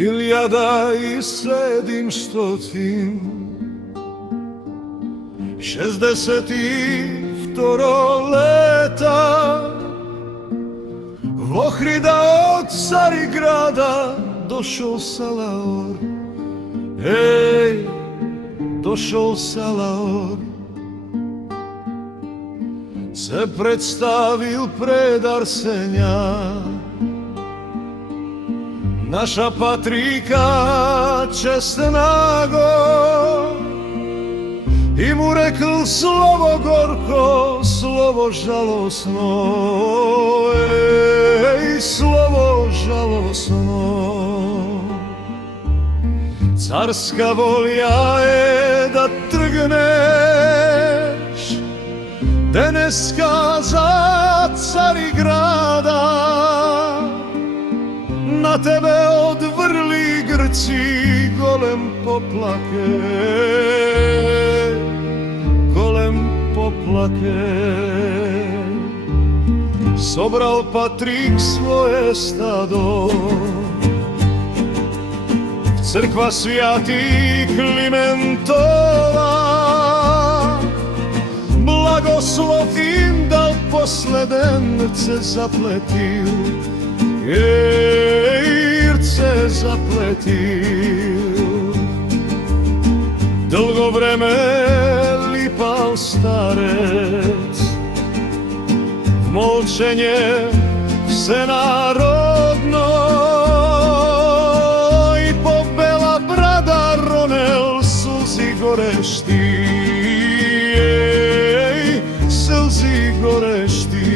Iljada i 700 62 leta v Ohrida od Carigrada došao Salaor, ej, došao Salaor, se predstavil pred Arsenja, naša Patrika čestnago, i mu rekl slovo gorko, slovo žalosno, ej, slovo žalosno. Carska volja je da trgneš deneska za Carigrada, na tebe odvrli Grci golem poplake, golem poplake. Sobral Patrik svoje stado, crkva svijatih Klimentova, blagoslov im dal posledence zapletil, irce zapletil. Dolgo vreme lipal starec, v molčenje vsenarodno, i pobela brada ronel slzi gorešti, slzi gorešti.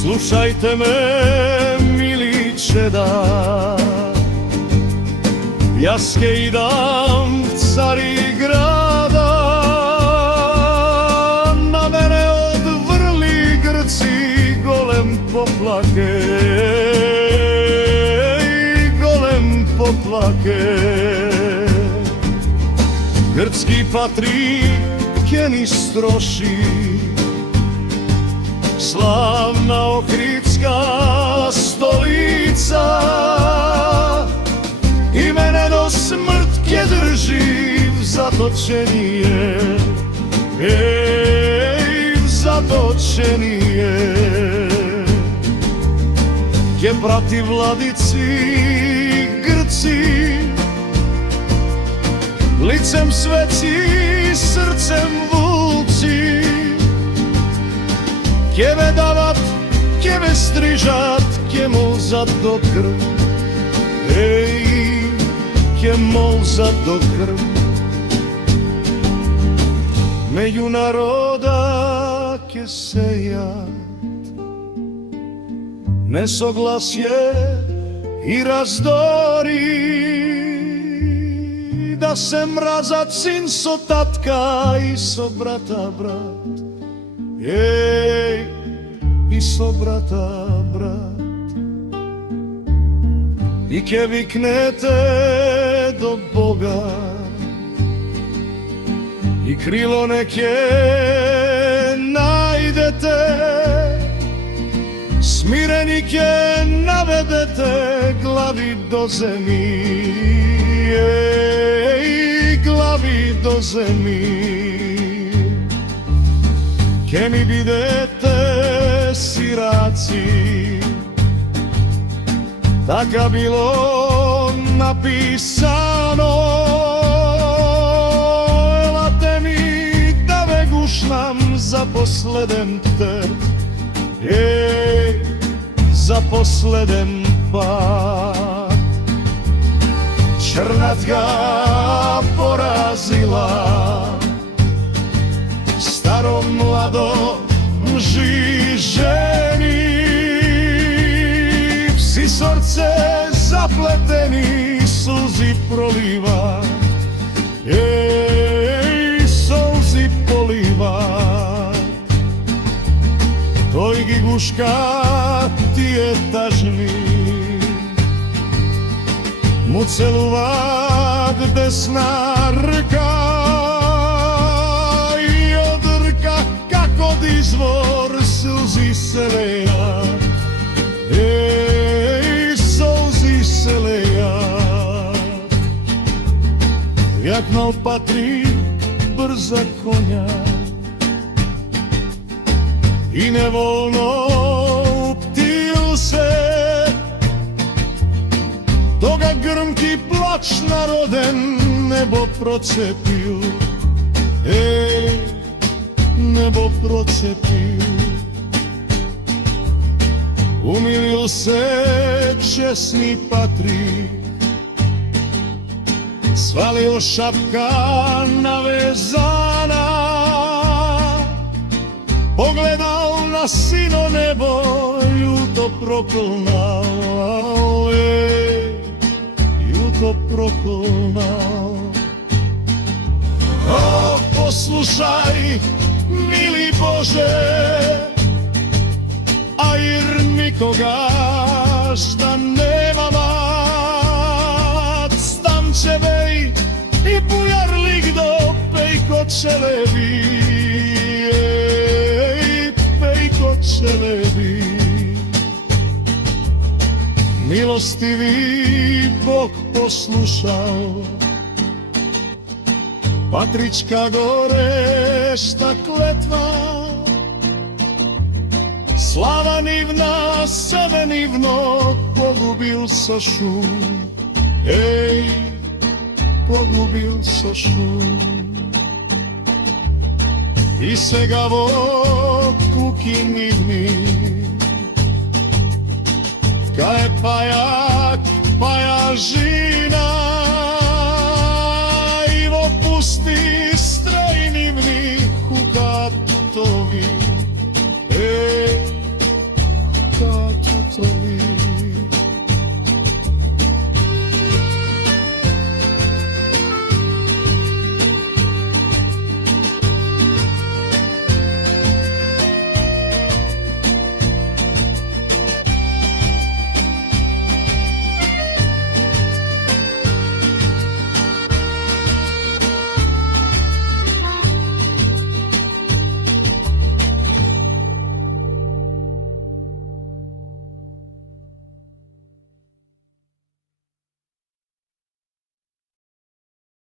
Slušajte me, mili čeda, jaske idam v Carigrada, na mene odvrli Grci golem poplake, golem poplake. Grčki Patrik je ni stroši, slavna ohridska stolica, i mene do smrtke drži v zatočenije, ej, v zatočenije. Gdje brati vladici Grci, licem sveci, srcem vulci, kjeve davat, kjeve strižat, kje molzat do krv, ej, kje molzat do krv. Među naroda kje sejat nesoglasje i razdori, da se mrazat sin so tatka i so brata brat, ej, i so brata brat. I kje viknete do Boga, i krilo neke najdete, smirenike navedete glavi do zemi, ej, glavi do zemi. Kje mi bidete siraci, taka bilo napisano, elate mi da ve gušnam za posleden te, ej, za posleden pad. Črnat ga porazila, staro mlado ženi, psi sorce zapleteni, suzi proliva, ej, suzi poliva. Toj giguška ti je tažni, mu celuvat desna rka, i od rka kako izvor suzi se leja, ej, Imal Patrik brza konja i nevolno uptil se, toga grmki plač naroden nebo procepil, nebo procepil. Umilil se česni Patrik, svalil šapka navezana, pogledal na sino nebo, ljuto proklnal, ljuto proklnal. O, poslušaj, mili Bože, a jer nikoga šta nema mat, Stamčevej i Bujarlik do Pejkočevevi, Pejkočevevi. Milostivi Bog poslušao, Patrička gorešta kletva, slava nivna, sebe nivno, pogubil so šum, pogubil so šum. I segavo kuki nivni, kaj pajak, pajažina, Ivo pusti stroj nivni, huka tutovi.